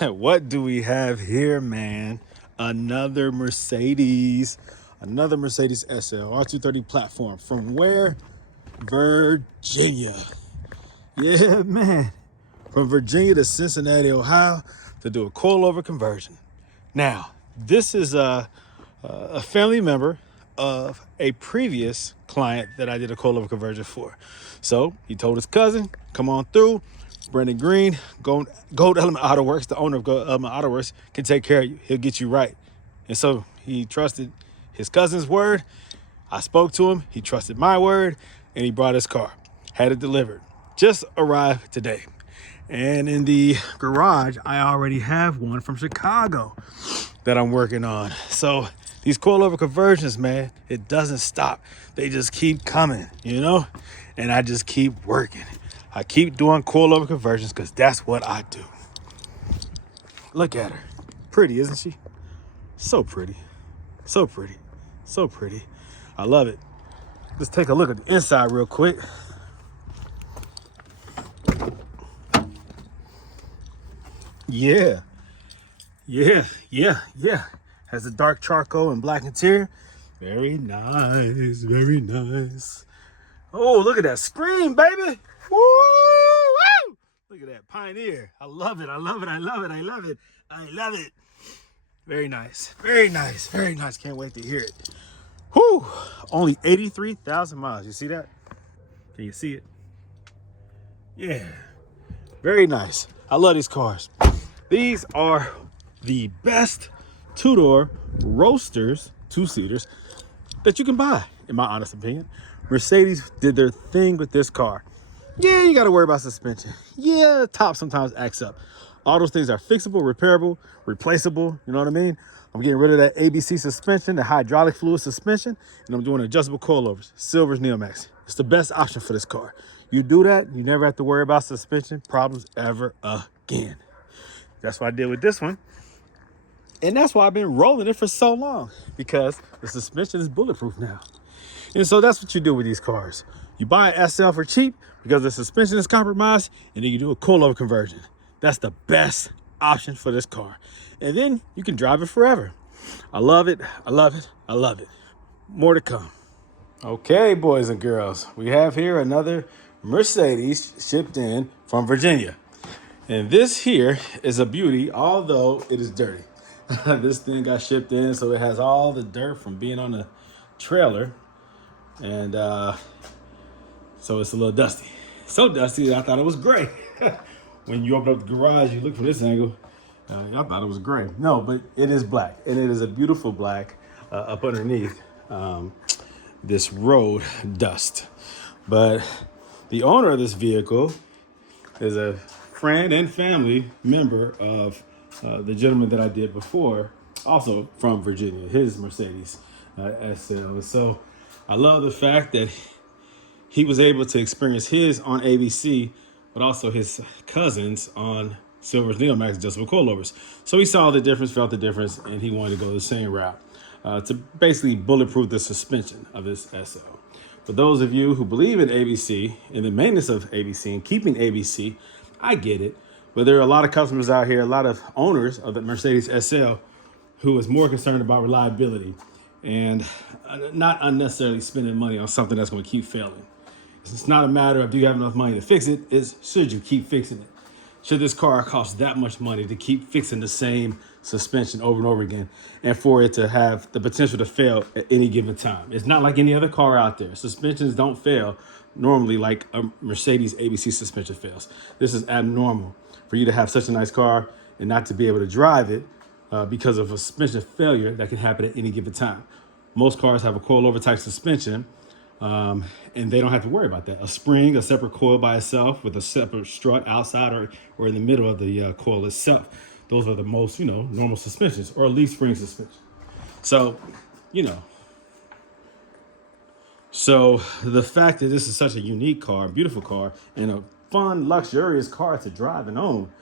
What do we have here, man? Another Mercedes SL R230 platform from where? Virginia. Yeah, man. From Virginia to Cincinnati, Ohio, to do a coilover conversion. Now, this is a family member of a previous client that I did a coilover conversion for. So he told his cousin, come on through. Brandon Green, Gold Element Autoworks, the owner of Gold Element Autoworks, can take care of you. He'll get you right. And so he trusted his cousin's word. I spoke to him. He trusted my word, and he brought his car. Had it delivered. Just arrived today. And in the garage, I already have one from Chicago that I'm working on. So these coilover conversions, man, it doesn't stop. They just keep coming, you know? And I just keep working. I keep doing coilover conversions because that's what I do. Look at her. Pretty, isn't she? So pretty. So pretty. So pretty. I love it. Let's take a look at the inside real quick. Yeah. Has a dark charcoal and black interior. Very nice. Very nice. Oh, look at that screen, baby. Woo! Woo! Look at that Pioneer. I love it. I love it. I love it. I love it. I love it. Very nice. Very nice. Very nice. Can't wait to hear it. Whew. Only 83,000 miles. You see that? Can you see it? Yeah. Very nice. I love these cars. These are the best two-door roadsters, two-seaters, that you can buy, in my honest opinion. Mercedes did their thing with this car. Yeah, you got to worry about suspension. Yeah, the top sometimes acts up. All those things are fixable, repairable, replaceable. You know what I mean? I'm getting rid of that ABC suspension, the hydraulic fluid suspension, and I'm doing adjustable coilovers, Silver's Neomax. It's the best option for this car. You do that, you never have to worry about suspension problems ever again. That's what I did with this one. And that's why I've been rolling it for so long, because the suspension is bulletproof now. And so that's what you do with these cars. You buy an SL for cheap because the suspension is compromised, and then you do a coilover conversion. That's the best option for this car. And then you can drive it forever. I love it. I love it. I love it. More to come. Okay, boys and girls, we have here another Mercedes shipped in from Virginia. And this here is a beauty, although it is dirty. This thing got shipped in, so it has all the dirt from being on the trailer. And so it's a little dusty. So dusty that I thought it was gray. When you open up the garage, you look from this angle, I thought it was gray. No, but it is black. And it is a beautiful black up underneath this road dust. But the owner of this vehicle is a friend and family member of the gentleman that I did before, also from Virginia, his Mercedes SL. And so I love the fact that he was able to experience his on ABC, but also his cousins on Silver's Neomax adjustable coilovers. So he saw the difference, felt the difference, and he wanted to go the same route to basically bulletproof the suspension of this SL. For those of you who believe in ABC and the maintenance of ABC and keeping ABC, I get it. But there are a lot of customers out here, a lot of owners of the Mercedes SL who is more concerned about reliability and not unnecessarily spending money on something that's going to keep failing. It's not a matter of do you have enough money to fix it, it's should you keep fixing it. Should this car cost that much money to keep fixing the same suspension over and over again and for it to have the potential to fail at any given time? It's not like any other car out there. Suspensions don't fail normally like a Mercedes ABC suspension fails. This is abnormal for you to have such a nice car and not to be able to drive it because of a suspension failure that can happen at any given time. Most cars have a coilover type suspension, and they don't have to worry about that. A spring, a separate coil by itself with a separate strut outside or in the middle of the coil itself. Those are the most, normal suspensions, or leaf spring suspension. So, So the fact that this is such a unique car, beautiful car, and a fun, luxurious car to drive and own,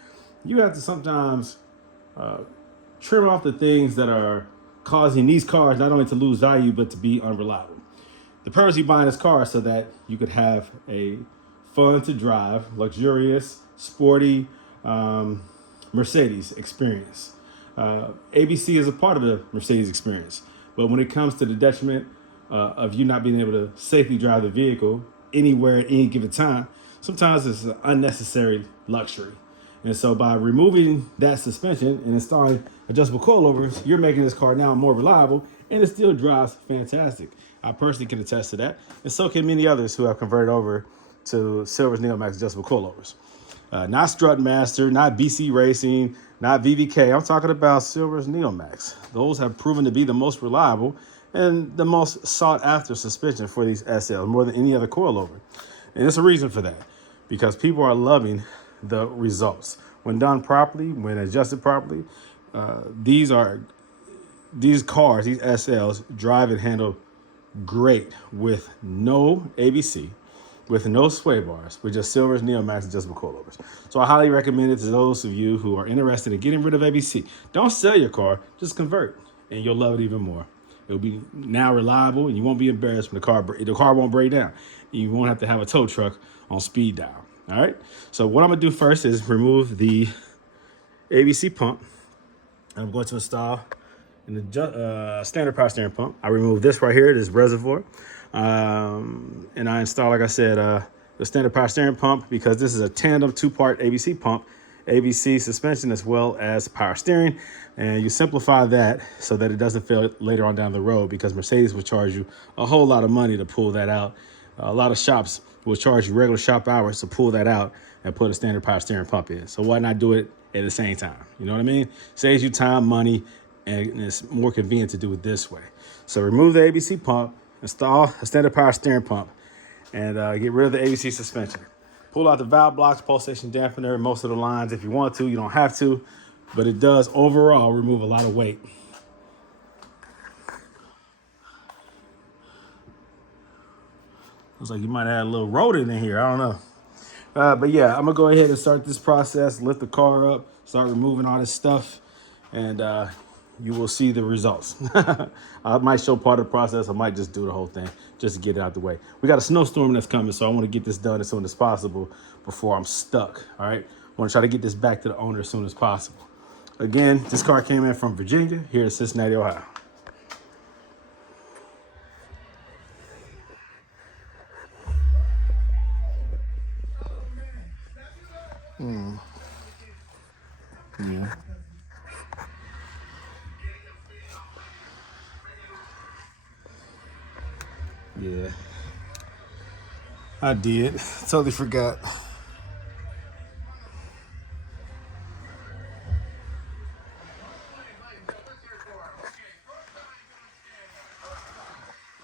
you have to sometimes trim off the things that are causing these cars not only to lose value, but to be unreliable. The purpose of you buying this car is so that you could have a fun to drive, luxurious, sporty Mercedes experience. ABC is a part of the Mercedes experience, but when it comes to the detriment of you not being able to safely drive the vehicle anywhere at any given time, sometimes it's an unnecessary luxury. And so by removing that suspension and installing adjustable coilovers, you're making this car now more reliable, and it still drives fantastic. I personally can attest to that, and so can many others who have converted over to Silver's Neomax adjustable coilovers. Not Strutmaster, not BC Racing, not VVK. I'm talking about Silver's Neomax. Those have proven to be the most reliable and the most sought after suspension for these SLs, more than any other coilover. And there's a reason for that, because people are loving the results. When done properly, when adjusted properly, these cars, these SLs, drive and handle great with no ABC, with no sway bars, with just Silver's Neomax adjustable coilovers. So I highly recommend it to those of you who are interested in getting rid of ABC. Don't sell your car, just convert, and you'll love it even more. It'll be now reliable, and you won't be embarrassed when the car won't break down. You won't have to have a tow truck on speed dial. All right. So what I'm gonna do first is remove the ABC pump. I'm going to install the standard power steering pump. I remove this right here, this reservoir, and I install, like I said, the standard power steering pump, because this is a tandem 2-part ABC pump, ABC suspension as well as power steering. And you simplify that so that it doesn't fail later on down the road, because Mercedes will charge you a whole lot of money to pull that out. A lot of shops will charge you regular shop hours to pull that out and put a standard power steering pump in. So why not do it at the same time? You know what I mean? Saves you time, money, and it's more convenient to do it this way. So remove the ABC pump, install a standard power steering pump, and get rid of the ABC suspension. Pull out the valve blocks, pulsation dampener, most of the lines if you want to. You don't have to, but it does overall remove a lot of weight. Looks like you might have had a little rodent in here. I don't know. But yeah, I'm going to go ahead and start this process, lift the car up, start removing all this stuff, and you will see the results. I might show part of the process. I might just do the whole thing just to get it out the way. We got a snowstorm that's coming, so I want to get this done as soon as possible before I'm stuck. All right. I want to try to get this back to the owner as soon as possible. Again, this car came in from Virginia here in Cincinnati, Ohio. Yeah. Yeah. I did. Totally forgot.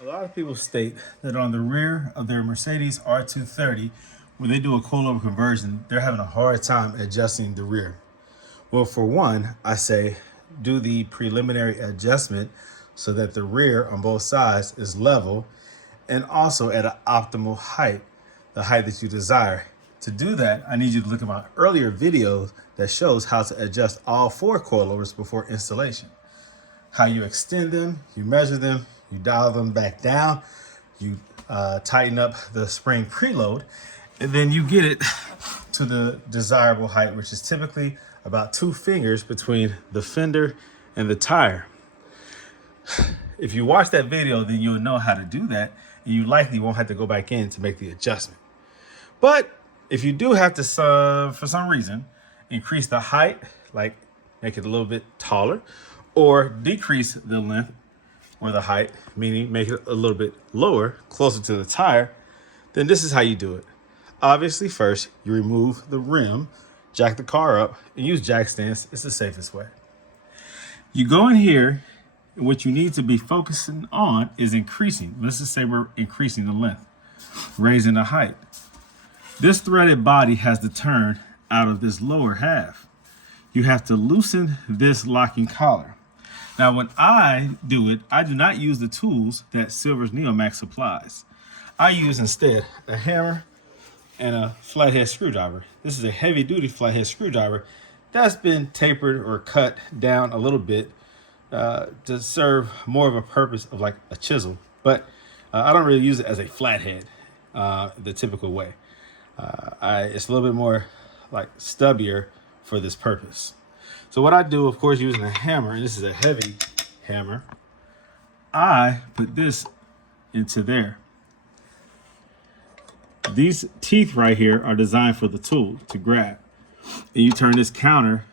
A lot of people state that on the rear of their Mercedes R230, when they do a coilover conversion, they're having a hard time adjusting the rear. Well, for one, I say do the preliminary adjustment so that the rear on both sides is level and also at an optimal height, the height that you desire. To do that, I need you to look at my earlier videos that shows how to adjust all 4 coilovers before installation. How you extend them, you measure them, you dial them back down, you tighten up the spring preload, and then you get it to the desirable height, which is typically about 2 fingers between the fender and the tire. If you watch that video, then you'll know how to do that, and you likely won't have to go back in to make the adjustment. But if you do have to, for some reason, increase the height, like make it a little bit taller, or decrease the length or the height, meaning make it a little bit lower, closer to the tire, then this is how you do it. Obviously, first, you remove the rim, jack the car up, and use jack stands. It's the safest way. You go in here, and what you need to be focusing on is increasing. Let's just say we're increasing the length, raising the height. This threaded body has to turn out of this lower half. You have to loosen this locking collar. Now, when I do it, I do not use the tools that Silver's Neomax supplies. I use instead a hammer and a flathead screwdriver. This is a heavy duty flathead screwdriver that's been tapered or cut down a little bit to serve more of a purpose of like a chisel. But I don't really use it as a flathead the typical way. It's a little bit more like stubbier for this purpose. So what I do, of course, using a hammer, and this is a heavy hammer, I put this into there. These teeth right here are designed for the tool to grab. And you turn this counter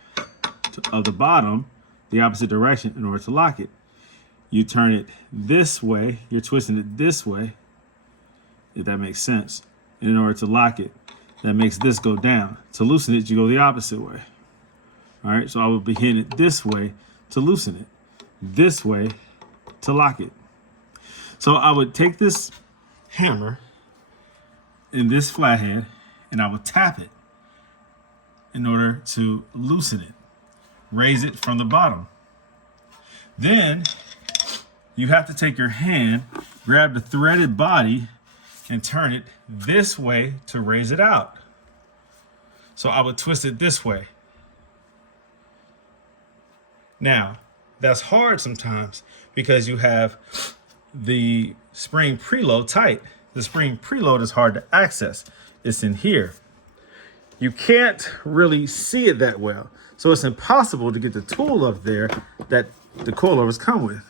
of the bottom the opposite direction in order to lock it. You turn it this way, you're twisting it this way, if that makes sense. And in order to lock it, that makes this go down. To loosen it, you go the opposite way. All right, so I would be hitting it this way to loosen it, this way to lock it. So I would take this hammer in this flathead and I would tap it in order to loosen it, raise it from the bottom. Then you have to take your hand, grab the threaded body and turn it this way to raise it out. So I would twist it this way. Now, that's hard sometimes because you have the spring preload tight. The spring preload is hard to access. It's in here. You can't really see it that well. So it's impossible to get the tool up there that the coilovers come with.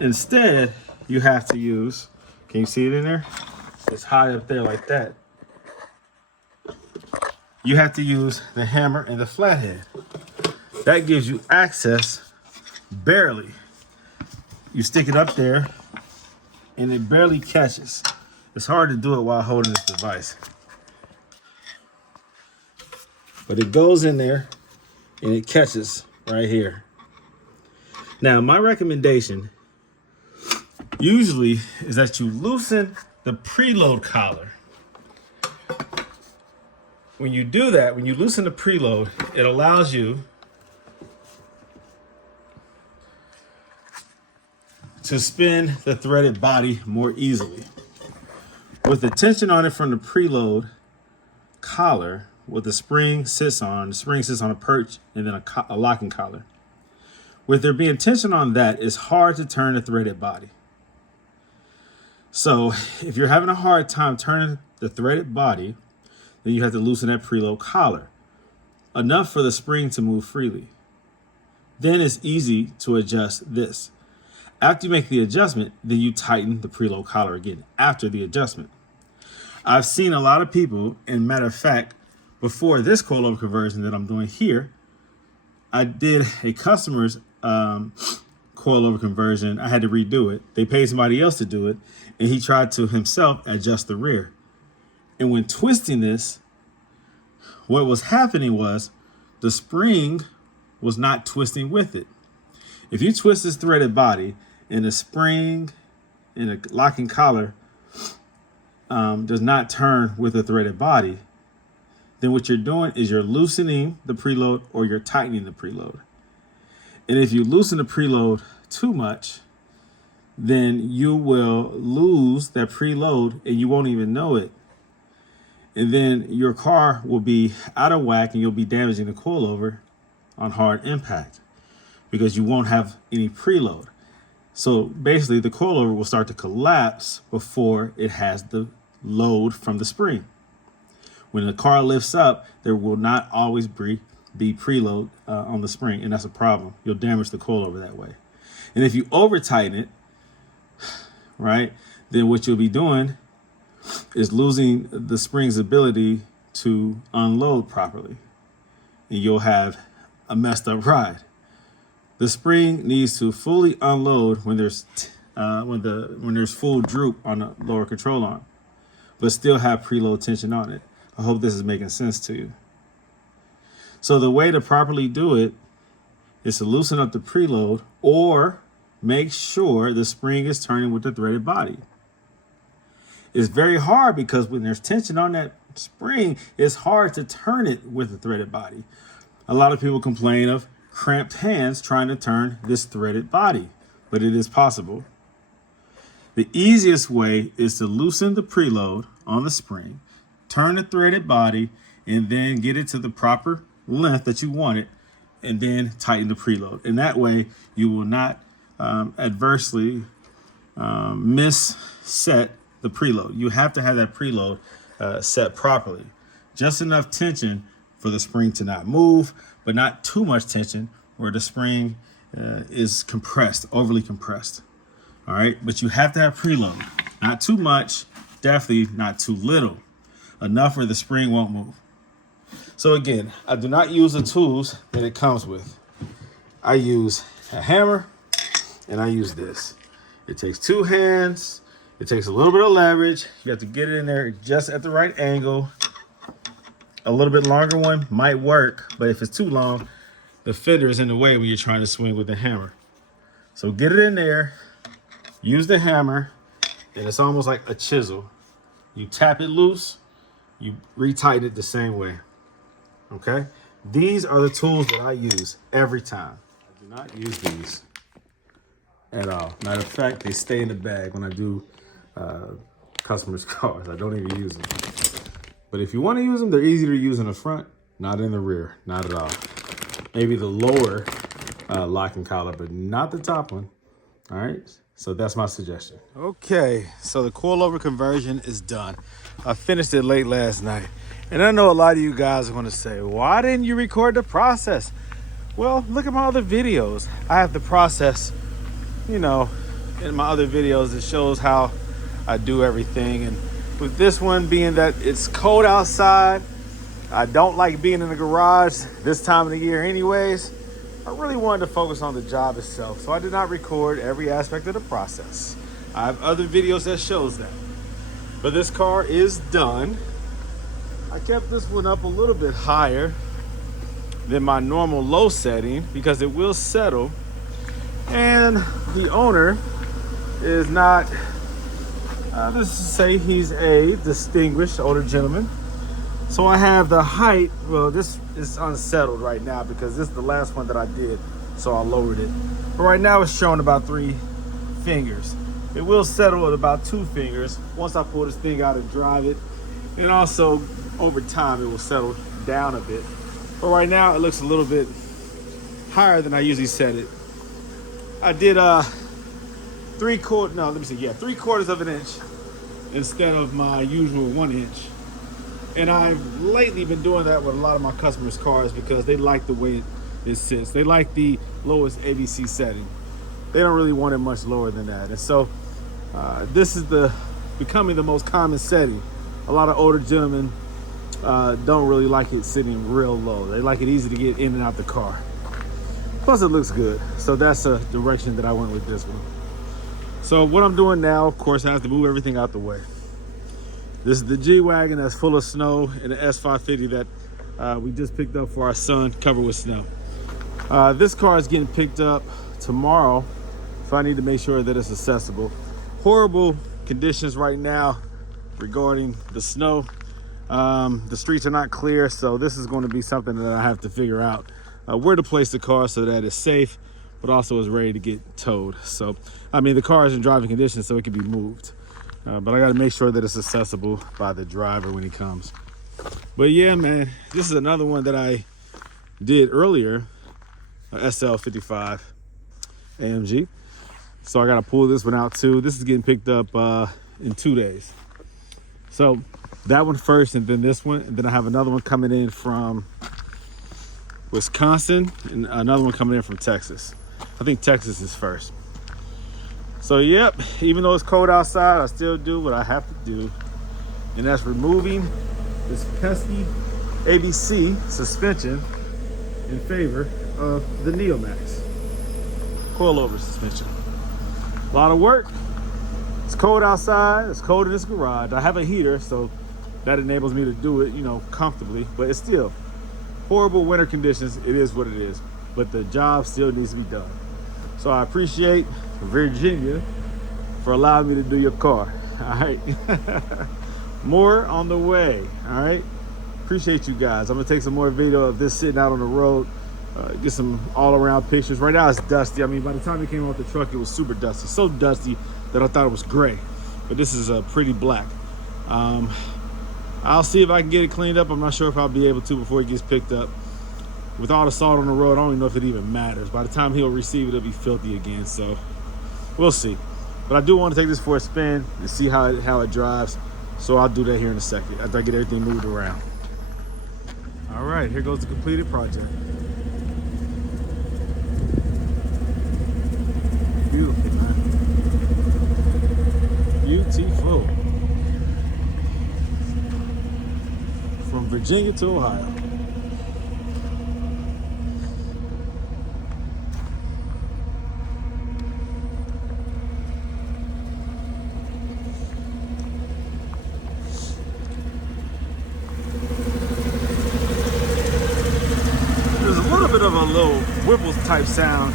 Instead, you have to use, can you see it in there? It's high up there like that. You have to use the hammer and the flathead. That gives you access barely. You stick it up there and it barely catches. It's hard to do it while holding this device. But it goes in there and it catches right here. Now, my recommendation usually is that you loosen the preload collar. When you do that, when you loosen the preload, it allows you to spin the threaded body more easily. With the tension on it from the preload collar, what the spring sits on a perch and then a locking collar. With there being tension on that, it's hard to turn the threaded body. So if you're having a hard time turning the threaded body, then you have to loosen that preload collar, enough for the spring to move freely. Then it's easy to adjust this. After you make the adjustment, then you tighten the preload collar again after the adjustment. I've seen a lot of people, and matter of fact, before this coilover conversion that I'm doing here, I did a customer's coilover conversion. I had to redo it. They paid somebody else to do it, and he tried to himself adjust the rear. And when twisting this, what was happening was the spring was not twisting with it. If you twist this threaded body and the spring and the locking collar does not turn with the threaded body, then what you're doing is you're loosening the preload or you're tightening the preload. And if you loosen the preload too much, then you will lose that preload and you won't even know it. And then your car will be out of whack and you'll be damaging the coilover on hard impact because you won't have any preload. So basically the coilover will start to collapse before it has the load from the spring. When the car lifts up, there will not always be preload on the spring, and that's a problem. You'll damage the coilover that way. And if you over tighten it, right, then what you'll be doing is losing the spring's ability to unload properly, and you'll have a messed up ride. The spring needs to fully unload when there's full droop on the lower control arm, but still have preload tension on it. I hope this is making sense to you. So the way to properly do it is to loosen up the preload or make sure the spring is turning with the threaded body. It's very hard because when there's tension on that spring, it's hard to turn it with the threaded body. A lot of people complain of cramped hands trying to turn this threaded body, but it is possible. The easiest way is to loosen the preload on the spring, turn the threaded body, and then get it to the proper length that you want it, and then tighten the preload. And that way you will not adversely misset the preload. You have to have that preload set properly. Just enough tension for the spring to not move, but not too much tension where the spring is compressed, overly compressed. All right, but you have to have preload. Not too much, definitely not too little. Enough where the spring won't move. So again, I do not use the tools that it comes with. I use a hammer and I use this. It takes 2 hands. It takes a little bit of leverage. You have to get it in there just at the right angle. A little bit longer one might work, but if it's too long, the fender is in the way when you're trying to swing with the hammer. So get it in there, use the hammer, and it's almost like a chisel. You tap it loose, you retighten it the same way. Okay? These are the tools that I use every time. I do not use these at all. Matter of fact, they stay in the bag when I do customers' cars. I don't even use them. But if you want to use them, they're easy to use in the front, not in the rear, not at all. Maybe the lower locking collar, but not the top one. All right, so that's my suggestion. Okay, so the coilover conversion is done. I finished it late last night. And I know a lot of you guys are going to say, why didn't you record the process? Well, look at my other videos. I have the process, you know, in my other videos. It shows how I do everything. And with this one being that it's cold outside, I don't like being in the garage this time of the year anyways. I really wanted to focus on the job itself. So I did not record every aspect of the process. I have other videos that shows that. But this car is done. I kept this one up a little bit higher than my normal low setting because it will settle. And the owner is not, let's say he's a distinguished older gentleman. So I have the height, well, this is unsettled right now because this is the last one that I did, so I lowered it. But right now it's showing about 3 fingers. It will settle at about 2 fingers once I pull this thing out and drive it. And also, over time, it will settle down a bit. But right now, it looks a little bit higher than I usually set it. I did 3/4 of an inch instead of my usual 1 inch. And I've lately been doing that with a lot of my customers' cars because they like the way it sits. They like the lowest ABC setting. They don't really want it much lower than that. And so this is becoming the most common setting. A lot of older gentlemen don't really like it sitting real low. They like it easy to get in and out the car. Plus it looks good. So that's a direction that I went with this one. So what I'm doing now, of course, I have to move everything out the way. This is the G-Wagon that's full of snow and the S550 that we just picked up for our son, covered with snow. This car is getting picked up tomorrow, so I need to make sure that it's accessible. Horrible conditions right now regarding the snow. The streets are not clear, so this is going to be something that I have to figure out where to place the car so that it's safe, but also is ready to get towed. So, I mean, the car is in driving condition, so it can be moved. But I got to make sure that it's accessible by the driver when he comes. But yeah, man, this is another one that I did earlier, a SL500 AMG. So I got to pull this one out too. This is getting picked up in 2 days. So that one first, and then this one, and then I have another one coming in from Wisconsin and another one coming in from Texas. I think Texas is first. So yep, even though it's cold outside, I still do what I have to do, and that's removing this pesky ABC suspension in favor of the Neomax coilover suspension. A lot of work. It's cold outside, it's cold in this garage. I have a heater, so that enables me to do it, you know, comfortably, but it's still horrible winter conditions. It is what it is, but the job still needs to be done. So I appreciate Virginia for allowing me to do your car. All right. More on the way. All right. Appreciate you guys. I'm gonna take some more video of this sitting out on the road, get some all around pictures. Right now it's dusty. I mean, by the time it came off the truck, it was super dusty. So dusty that I thought it was gray, but this is pretty black. I'll see if I can get it cleaned up. I'm not sure if I'll be able to before it gets picked up. With all the salt on the road, I don't even know if it even matters. By the time he'll receive it, it'll be filthy again. So we'll see. But I do want to take this for a spin and see how it drives. So I'll do that here in a second after I get everything moved around. All All right, here goes the completed project. Beautiful, man. Beautiful. From Virginia to Ohio. There's a little bit of a little whipple type sound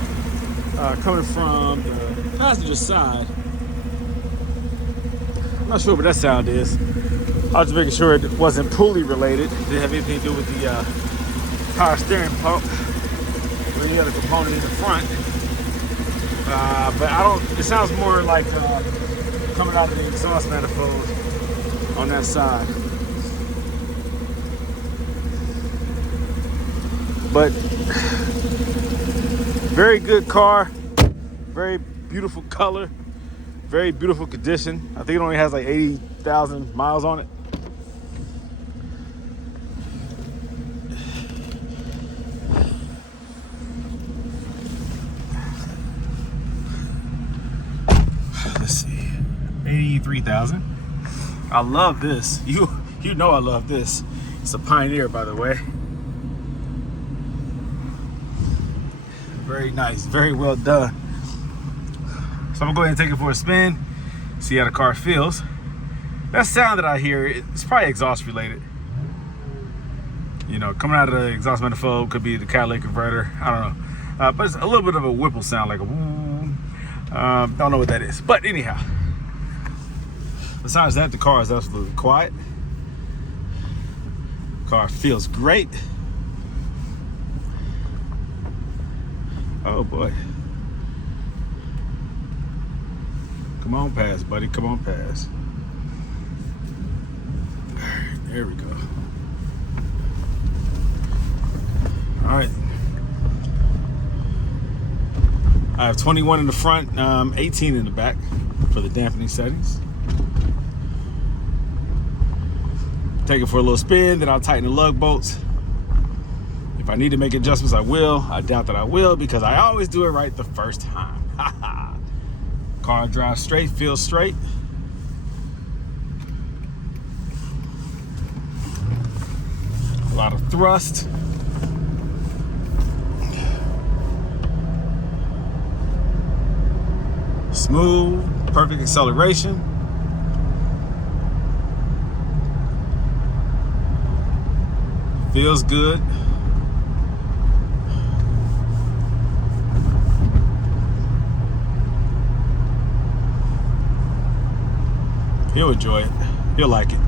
coming from the passenger side. I'm not sure what that sound is. I was just making sure it wasn't pulley related. Didn't have anything to do with the power steering pump or any other component in the front. But I don't, it sounds more like coming out of the exhaust manifold on that side. But very good car, very beautiful color, very beautiful condition. I think it only has like 80,000 miles on it. Let's see, 83,000. I love this. You know I love this. It's a Pioneer, by the way. Very nice, very well done. So I'm gonna go ahead and take it for a spin, see how the car feels. That sound that I hear, it's probably exhaust related. You know, coming out of the exhaust manifold, could be the catalytic converter, I don't know. But it's a little bit of a whipple sound, like a woo. Don't know what that is. But anyhow, besides that, the car is absolutely quiet. Car feels great. Oh boy. Come on past, buddy. Come on past. All right, there we go. All right. I have 21 in the front, 18 in the back for the dampening settings. Take it for a little spin, then I'll tighten the lug bolts. If I need to make adjustments, I will. I doubt that I will because I always do it right the first time. Car drives straight, feels straight. A lot of thrust. Smooth, perfect acceleration. Feels good. He'll enjoy it. He'll like it.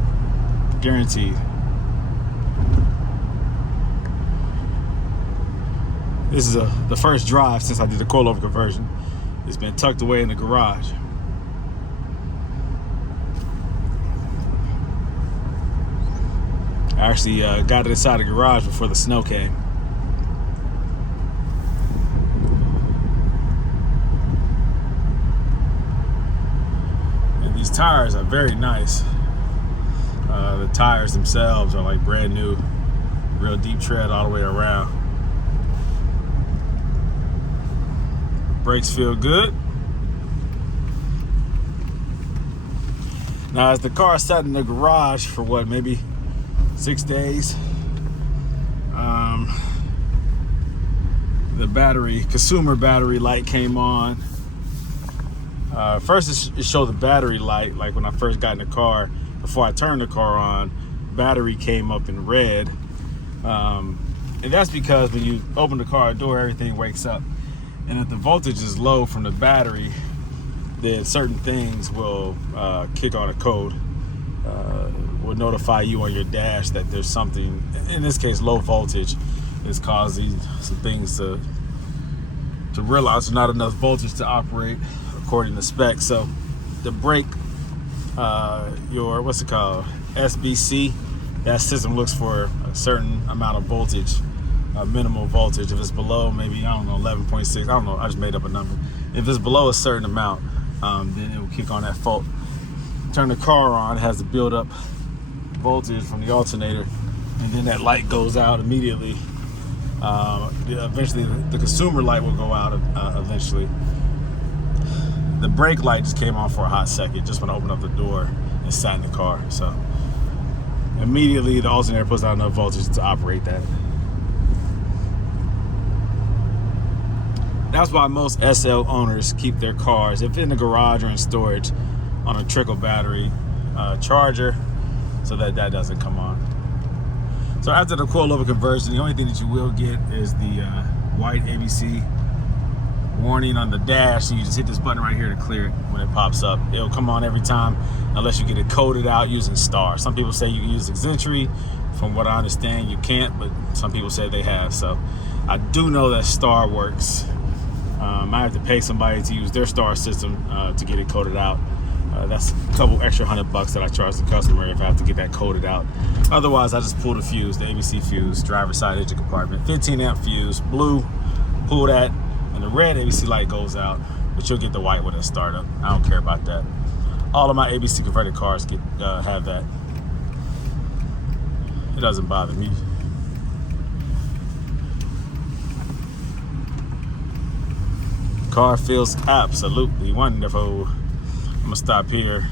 Guaranteed. This is the first drive since I did the coilover conversion. It's been tucked away in the garage. I actually got it inside the garage before the snow came. These tires are very nice. The tires themselves are like brand new, real deep tread all the way around. Brakes feel good. Now, as the car sat in the garage for what, maybe 6 days, the battery, consumer battery light came on. First it showed the battery light, like when I first got in the car. Before I turned the car on, battery came up in red. And that's because when you open the car door, everything wakes up. And if the voltage is low from the battery, then certain things will kick on a code. Will notify you on your dash that there's something, in this case low voltage, is causing some things to realize there's not enough voltage to operate according to specs. So the brake, your, what's it called, SBC, that system looks for a certain amount of voltage, minimal voltage. If it's below maybe, I don't know, 11.6, I don't know, I just made up a number. If it's below a certain amount, then it will kick on that fault. Turn the car on, it has to build up voltage from the alternator and then that light goes out immediately. Eventually, the consumer light will go out eventually. The brake light just came on for a hot second, just when I opened up the door and sat in the car. So immediately, the alternator puts out enough voltage to operate that. That's why most SL owners keep their cars, if in the garage or in storage, on a trickle battery charger, so that doesn't come on. So after the coilover conversion, the only thing that you will get is the white ABC warning on the dash. So you just hit this button right here to clear it when it pops up. It'll come on every time unless you get it coded out using star. Some people say you can use Exemplary. From what I understand, you can't, but some people say they have. So I do know that star works. I have to pay somebody to use their star system to get it coded out. That's a couple extra $100 that I charge the customer if I have to get that coded out. Otherwise, I just pull the fuse, the ABC fuse, driver's side engine compartment, 15 amp fuse, blue, pull that, and the red ABC light goes out, but you'll get the white when it start up. I don't care about that. All of my ABC converted cars have that. It doesn't bother me. Car feels absolutely wonderful. I'm gonna stop here,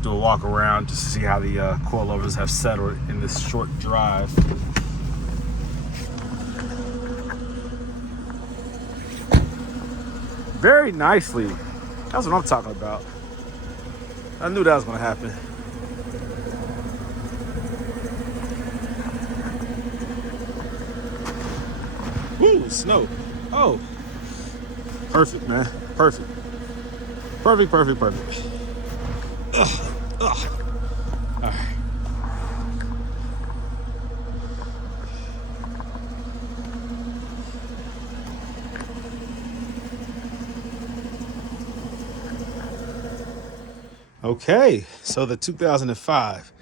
do a walk around just to see how the coilovers have settled in this short drive. Very nicely. That's what I'm talking about. I knew that was gonna happen. Woo, snow. Oh, perfect, man. Perfect. Perfect. Ugh. All right. Okay, so the 2005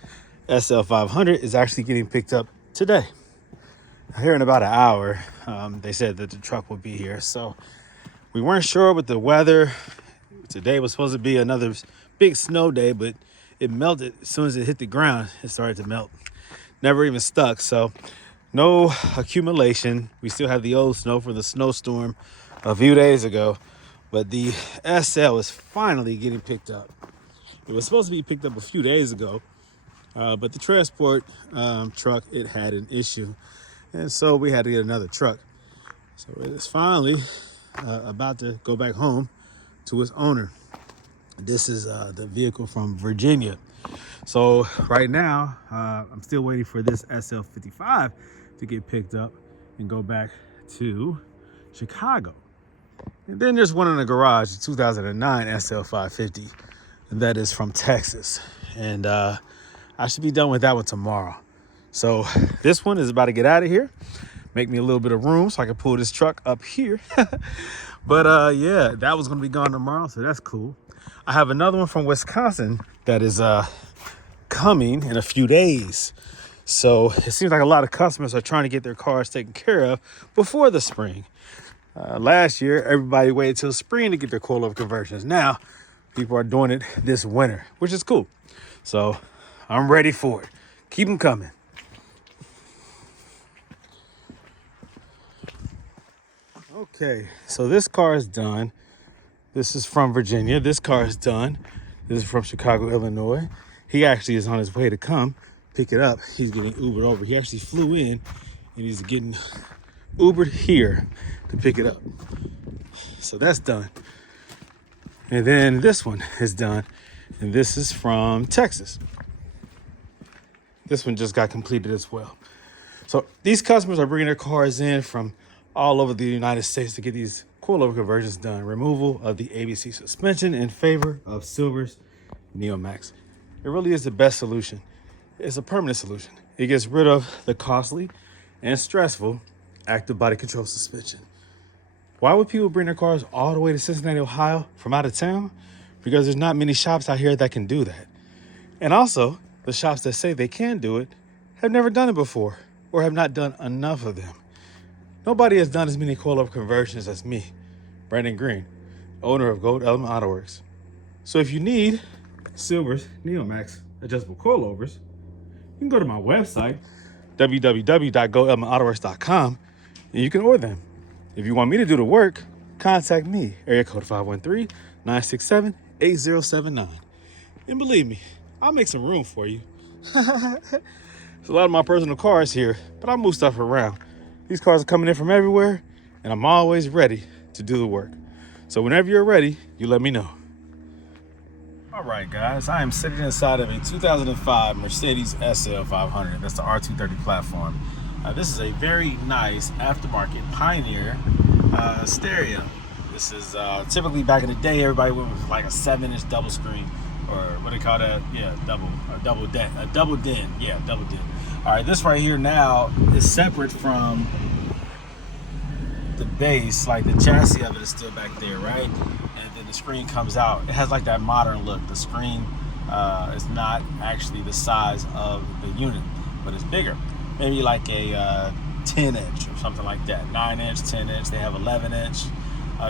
SL500 is actually getting picked up today. Here in about an hour, they said that the truck would be here. So we weren't sure with the weather. Today was supposed to be another big snow day, but it melted as soon as it hit the ground. It started to melt. Never even stuck. So no accumulation. We still have the old snow from the snowstorm a few days ago, but the SL is finally getting picked up. It was supposed to be picked up a few days ago, but the transport truck, it had an issue. And so we had to get another truck. So it is finally about to go back home to its owner. This is the vehicle from Virginia. So right now, I'm still waiting for this SL55 to get picked up and go back to Chicago. And then there's one in the garage, the 2009 SL550, and that is from Texas. And I should be done with that one tomorrow. So this one is about to get out of here, make me a little bit of room so I can pull this truck up here. But yeah, that was gonna be gone tomorrow, so that's cool. I have another one from Wisconsin that is coming in a few days. So it seems like a lot of customers are trying to get their cars taken care of before the spring. Last year, everybody waited till spring to get their coilover conversions. Now, people are doing it this winter, which is cool. So I'm ready for it. Keep them coming. Okay, so this car is done. This is from Virginia. This car is done. This is from Chicago, Illinois. He actually is on his way to come pick it up. He's getting Ubered over. He actually flew in and he's getting Ubered here to pick it up. So that's done. And then this one is done. And this is from Texas. This one just got completed as well. So these customers are bringing their cars in from all over the United States to get these coilover conversions done. Removal of the ABC suspension in favor of Silver's Neomax. It really is the best solution. It's a permanent solution. It gets rid of the costly and stressful active body control suspension. Why would people bring their cars all the way to Cincinnati, Ohio from out of town? Because there's not many shops out here that can do that. And also, the shops that say they can do it have never done it before or have not done enough of them. Nobody has done as many coilover conversions as me, Brandon Green, owner of Gold Element Autoworks. So if you need Silver's Neomax adjustable coilovers, you can go to my website, www.goldelementautoworks.com, and you can order them. If you want me to do the work, contact me, area code 513-967-8079. And believe me, I'll make some room for you. There's a lot of my personal cars here, but I move stuff around. These cars are coming in from everywhere, and I'm always ready to do the work. So whenever you're ready, you let me know. All right, guys, I am sitting inside of a 2005 Mercedes SL500. That's the R230 platform. This is a very nice aftermarket Pioneer stereo. This is typically back in the day, everybody went with like a 7-inch double screen, or what do they call that? Yeah, double den. Yeah, double den. All right, this right here now is separate from the base. Like the chassis of it is still back there, right? And then the screen comes out. It has like that modern look. The screen is not actually the size of the unit, but it's bigger. Maybe like a 10-inch or something like that. 9-inch, 10-inch. They have 11-inch.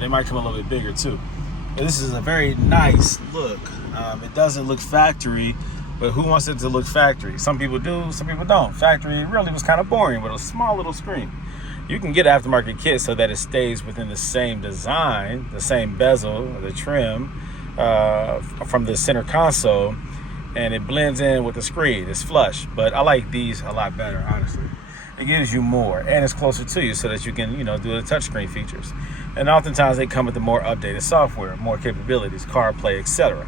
They might come a little bit bigger too. But this is a very nice look. It doesn't look factory, but who wants it to look factory? Some people do, some people don't. Factory really was kind of boring with a small little screen. You can get an aftermarket kit so that it stays within the same design, the same bezel, the trim from the center console, and it blends in with the screen. It's flush, but I like these a lot better, honestly. It gives you more, and it's closer to you so that you can, do the touchscreen features. And oftentimes they come with the more updated software, more capabilities, CarPlay, etc.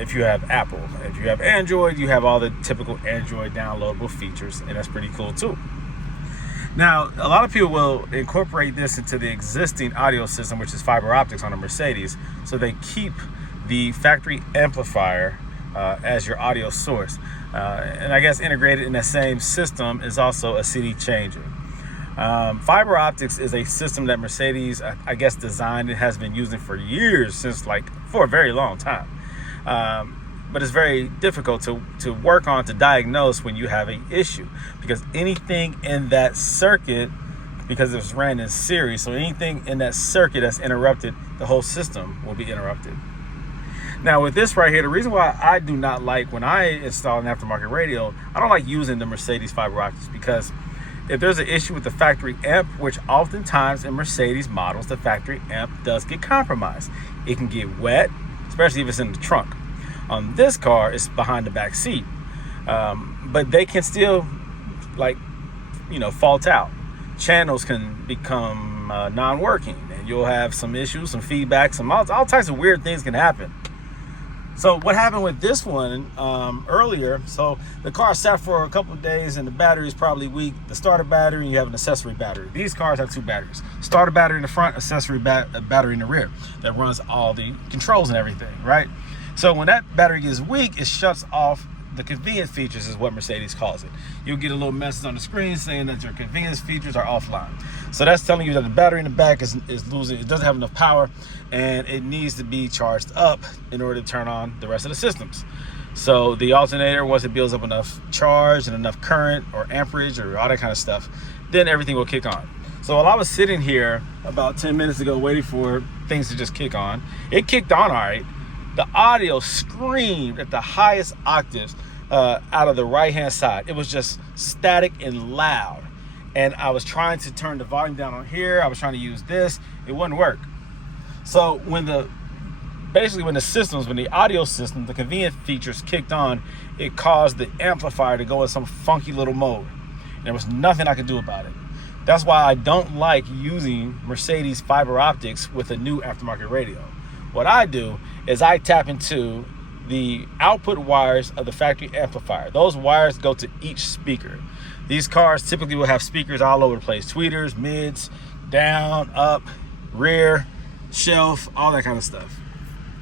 If you have Apple, if you have Android, you have all the typical Android downloadable features, and that's pretty cool too. Now, a lot of people will incorporate this into the existing audio system, which is fiber optics on a Mercedes, so they keep the factory amplifier as your audio source. And I guess integrated in that same system is also a CD changer. Fiber optics is a system that Mercedes, I guess, designed and has been using for years, for a very long time. But it's very difficult to work on, to diagnose when you have an issue, because anything in that circuit, because it was ran in series, so anything in that circuit that's interrupted, the whole system will be interrupted. Now with this right here, the reason why I do not like, when I install an aftermarket radio, I don't like using the Mercedes fiber optics, because if there's an issue with the factory amp, which oftentimes in Mercedes models, the factory amp does get compromised. It can get wet, especially if it's in the trunk. On this car, it's behind the back seat, but they can still fault out. Channels can become non-working, and you'll have some issues, some feedback, all types of weird things can happen. So what happened with this one earlier, so the car sat for a couple of days and the battery is probably weak. The starter battery, and you have an accessory battery. These cars have two batteries. Starter battery in the front, accessory battery in the rear that runs all the controls and everything, right? So when that battery is weak, it shuts off the convenience features, is what Mercedes calls it. You'll get a little message on the screen saying that your convenience features are offline. So that's telling you that the battery in the back is losing, it doesn't have enough power, and it needs to be charged up in order to turn on the rest of the systems. So the alternator, once it builds up enough charge and enough current or amperage or all that kind of stuff, then everything will kick on. So while I was sitting here about 10 minutes ago waiting for things to just kick on, it kicked on all right. The audio screamed at the highest octaves out of the right-hand side. It was just static and loud. And I was trying to turn the volume down on here. I was trying to use this. It wouldn't work. So when the audio system, the convenience features kicked on, it caused the amplifier to go in some funky little mode. And there was nothing I could do about it. That's why I don't like using Mercedes fiber optics with a new aftermarket radio. What I do is I tap into the output wires of the factory amplifier. Those wires go to each speaker. These cars typically will have speakers all over the place. Tweeters, mids, down, up, rear, shelf, all that kind of stuff.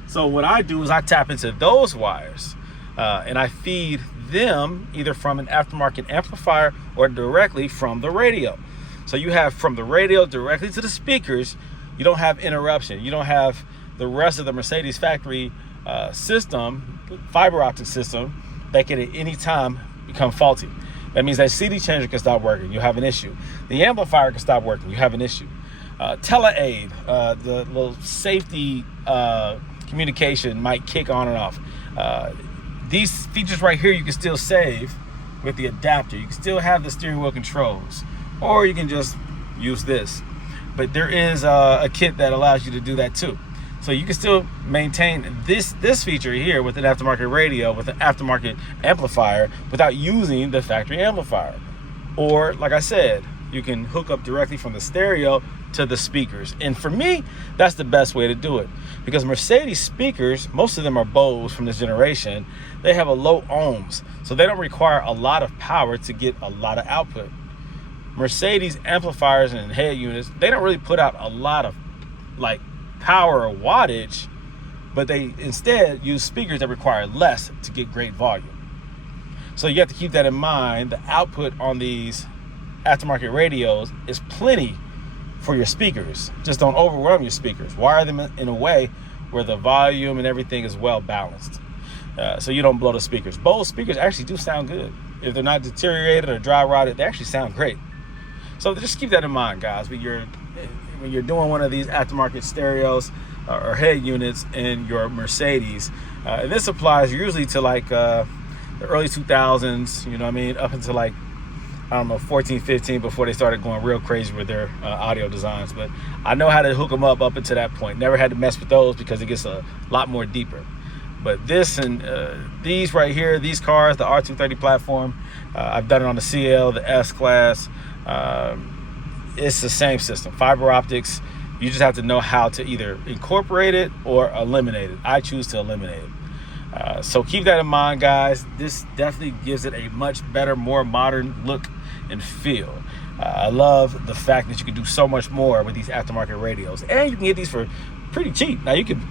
So what I do is I tap into those wires and I feed them either from an aftermarket amplifier or directly from the radio. So you have from the radio directly to the speakers. You don't have interruption. You don't have the rest of the Mercedes factory system, fiber optic system, that can at any time become faulty. That means that CD changer can stop working, you have an issue. The amplifier can stop working, you have an issue. Tele-aid, the little safety communication might kick on and off. These features right here you can still save with the adapter. You can still have the steering wheel controls, or you can just use this. But there is a kit that allows you to do that too. So you can still maintain this feature here with an aftermarket radio, with an aftermarket amplifier, without using the factory amplifier. Or, like I said, you can hook up directly from the stereo to the speakers. And for me, that's the best way to do it, because Mercedes speakers, most of them are Bose from this generation, they have a low ohms, so they don't require a lot of power to get a lot of output. Mercedes amplifiers and head units, they don't really put out a lot of like power or wattage, but they instead use speakers that require less to get great volume. So you have to keep that in mind. The output on these aftermarket radios is plenty for your speakers. Just don't overwhelm your speakers. Wire them in a way where the volume and everything is well balanced, so you don't blow the speakers. Bose speakers actually do sound good. If they're not deteriorated or dry rotted, they actually sound great. So just keep that in mind, guys, when you're doing one of these aftermarket stereos or head units in your Mercedes. And this applies usually to like the early 2000s, you know what I mean, up until like, I don't know, 14, 15, before they started going real crazy with their audio designs. But I know how to hook them up until that point. Never had to mess with those because it gets a lot more deeper. But this and these right here, these cars, the R230 platform, I've done it on the CL, the S-Class. It's the same system, fiber optics. You just have to know how to either incorporate it or eliminate it. I choose to eliminate it. So keep that in mind, guys. This definitely gives it a much better, more modern look and feel. I love the fact that you can do so much more with these aftermarket radios, and you can get these for pretty cheap. Now you can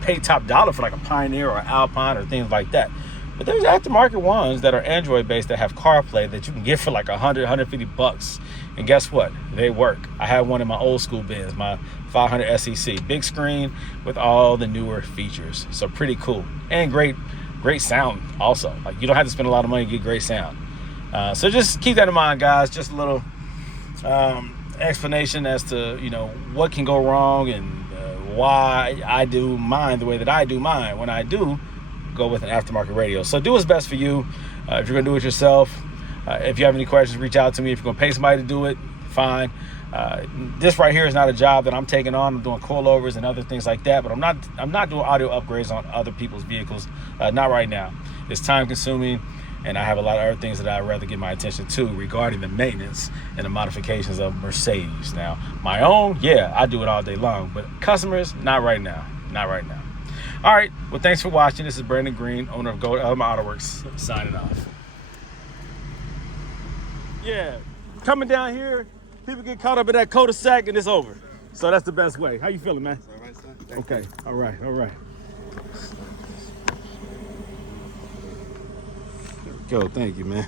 pay top dollar for like a Pioneer or Alpine or things like that, but there's aftermarket ones that are Android based that have CarPlay that you can get for like $100-$150. And guess what? They work. I have one in my old school Benz, my 500 SEC, big screen with all the newer features. So pretty cool, and great sound also. Like, you don't have to spend a lot of money to get great sound. So just keep that in mind, guys. Just a little explanation as to, you know, what can go wrong and why I do mine the way that I do mine when I do go with an aftermarket radio. So do what's best for you. If you're gonna do it yourself, if you have any questions, reach out to me. If you're gonna pay somebody to do it, fine. This right here is not a job that I'm taking on. I'm doing coilovers and other things like that, but I'm not doing audio upgrades on other people's vehicles, not right now. It's time consuming, and I have a lot of other things that I'd rather give my attention to regarding the maintenance and the modifications of Mercedes. Now, my own, yeah, I do it all day long, but customers, not right now. Not right now. All right, well, thanks for watching. This is Brandon Green, owner of Gold Element Autoworks, signing off. Yeah, coming down here, people get caught up in that cul-de-sac and it's over. So that's the best way. How you feeling, man? All right, son. Okay, all right. Go, thank you, man.